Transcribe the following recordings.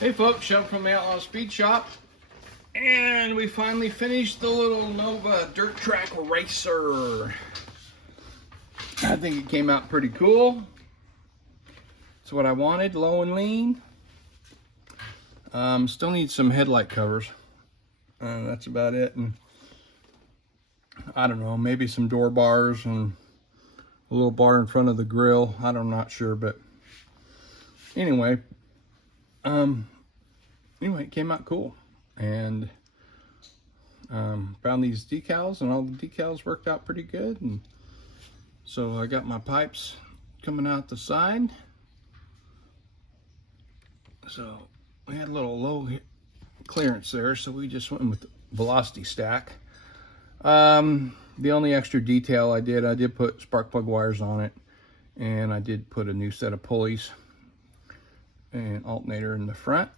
Hey folks, Shep from the Outlaw Speed Shop, and we finally finished the little Nova dirt track racer. I think it came out pretty cool. It's what I wanted, low and lean. Still need some headlight covers. That's about it, and I don't know, maybe some door bars and a little bar in front of the grill. I'm not sure, but anyway. Anyway, it came out cool, and found these decals, and all the decals worked out pretty good. And so I got my pipes coming out the side. So we had a little low clearance there, so we just went with the velocity stack. The only extra detail I did put spark plug wires on it, and I did put a new set of pulleys and alternator in the front.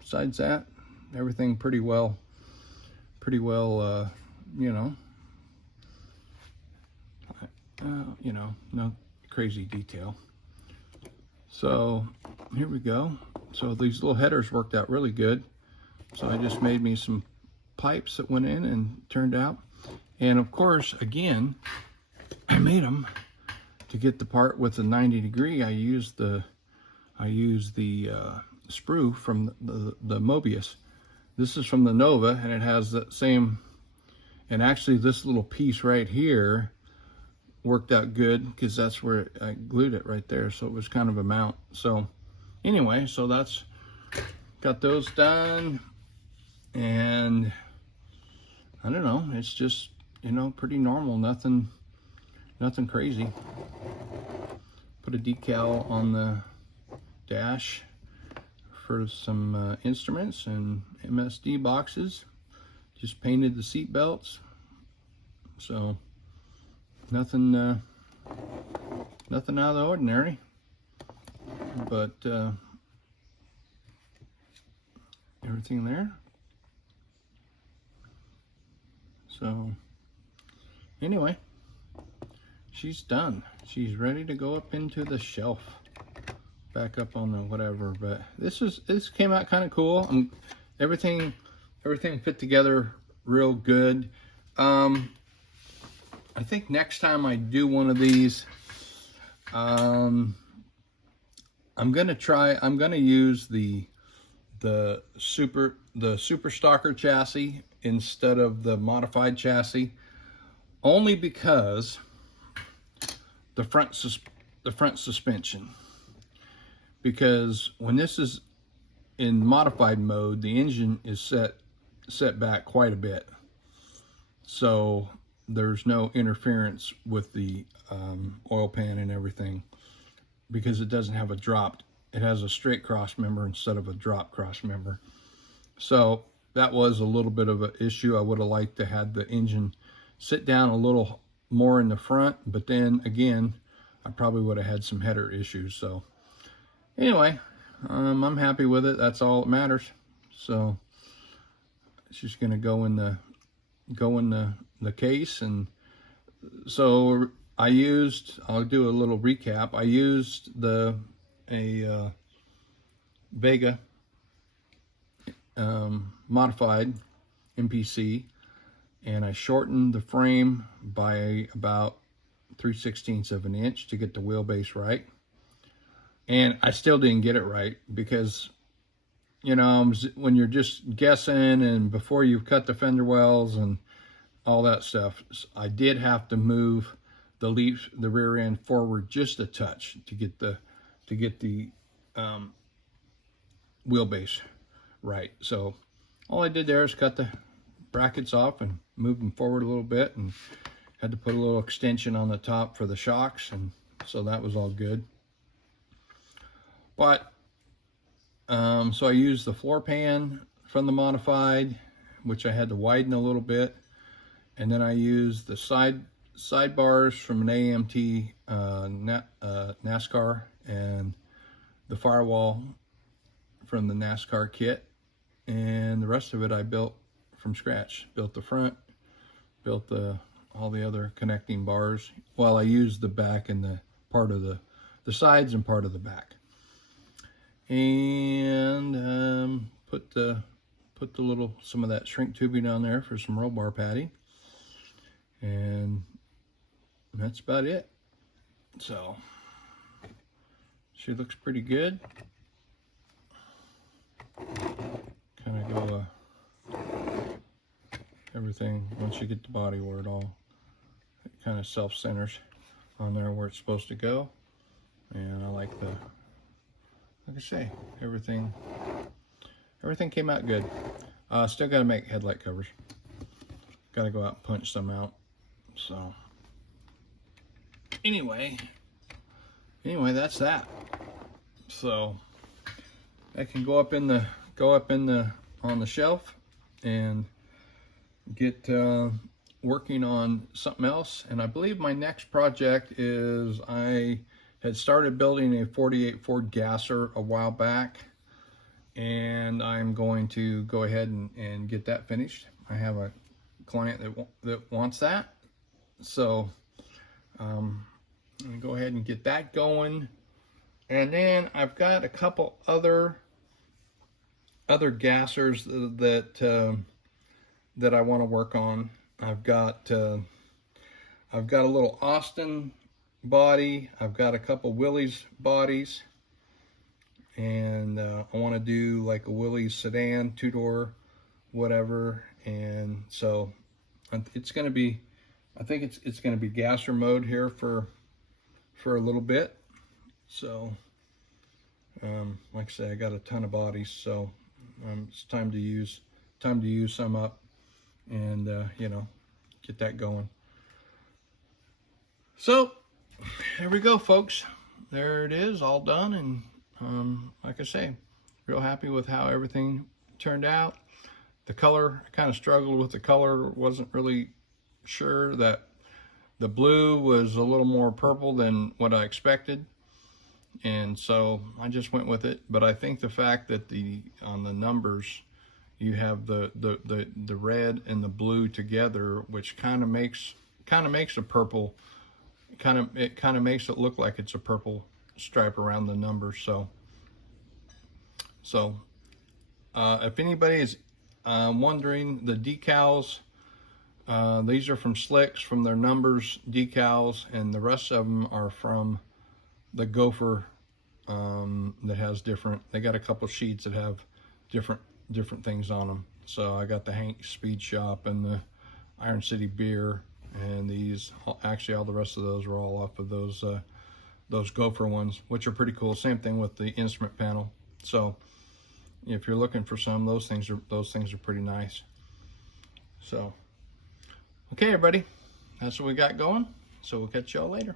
Besides that, everything pretty well, no crazy detail. So here we go. So these little headers worked out really good. So I just made me some pipes that went in and turned out. And of course, again, I made them to get the part with the 90 degree. I used the sprue from the Mobius. This is from the Nova, and it has that same, and actually this little piece right here worked out good because that's where I glued it right there, so it was kind of a mount. So anyway, so that's got those done, and I don't know, it's just, pretty normal, nothing crazy. Put a decal on the dash for some instruments and MSD boxes. Just painted the seat belts. So nothing out of the ordinary. But everything there. So anyway, she's done. She's ready to go up into the shelf. Back up on the whatever, but this came out kind of cool. Everything fit together real good. I think next time I do one of these, I'm gonna use the super stocker chassis instead of the modified chassis, only because the front suspension. Because when this is in modified mode, the engine is set back quite a bit, so there's no interference with the oil pan and everything, because it doesn't have it has a straight cross member instead of a drop cross member. So that was a little bit of an issue. I would have liked to have the engine sit down a little more in the front, but then again, I probably would have had some header issues. So anyway, I'm happy with it. That's all that matters. So it's just gonna go in the case. And so I'll do a little recap. I used a Vega modified MPC, and I shortened the frame by about 3/16 of an inch to get the wheelbase right. And I still didn't get it right because, when you're just guessing and before you've cut the fender wells and all that stuff, I did have to move the rear end forward just a touch to get the wheelbase right. So all I did there is cut the brackets off and move them forward a little bit, and had to put a little extension on the top for the shocks, and so that was all good. But so I used the floor pan from the modified, which I had to widen a little bit, and then I used the sidebars from an AMT NASCAR, and the firewall from the NASCAR kit, and the rest of it I built from scratch. Built the front, built all the other connecting bars. Well, I used the back and the part of the sides and part of the back. and put the little, some of that shrink tubing on there for some roll bar padding, and that's about it. So she looks pretty good. Kind of go everything, once you get the body where it all kind of self-centers on there where it's supposed to go. And I like I say, everything came out good. Still got to make headlight covers. Got to go out and punch some out. So anyway, that's that. So I can go up on the shelf and get working on something else. And I believe my next project is, I had started building a 48 Ford Gasser a while back, and I'm going to go ahead and get that finished. I have a client that wants that, so I'm gonna go ahead and get that going. And then I've got a couple other gassers that I want to work on. I've got a little Austin body. I've got a couple Willys bodies, and I want to do like a Willys sedan, 2-door, whatever. And so it's going to be, I think it's going to be gasser mode here for a little bit. So like I say, I got a ton of bodies, so it's time to use some up, and you know, get that going. So there we go, folks. There it is, all done. And like I say, real happy with how everything turned out. The color, I kind of struggled with the color. Wasn't really sure that the blue was a little more purple than what I expected, and so I just went with it. But I think the fact that on the numbers you have the red and the blue together, which kind of makes a purple, it kind of makes it look like it's a purple stripe around the numbers. So if anybody is wondering, the decals, these are from Slicks, from their numbers decals, and the rest of them are from the Gopher, that has different, they got a couple sheets that have different things on them. So I got the Hank Speed Shop and the Iron City Beer, and these, actually all the rest of those were all off of those Gopher ones, which are pretty cool. Same thing with the instrument panel. So if you're looking for some, those things are pretty nice. So okay, everybody, that's what we got going. So we'll catch y'all later.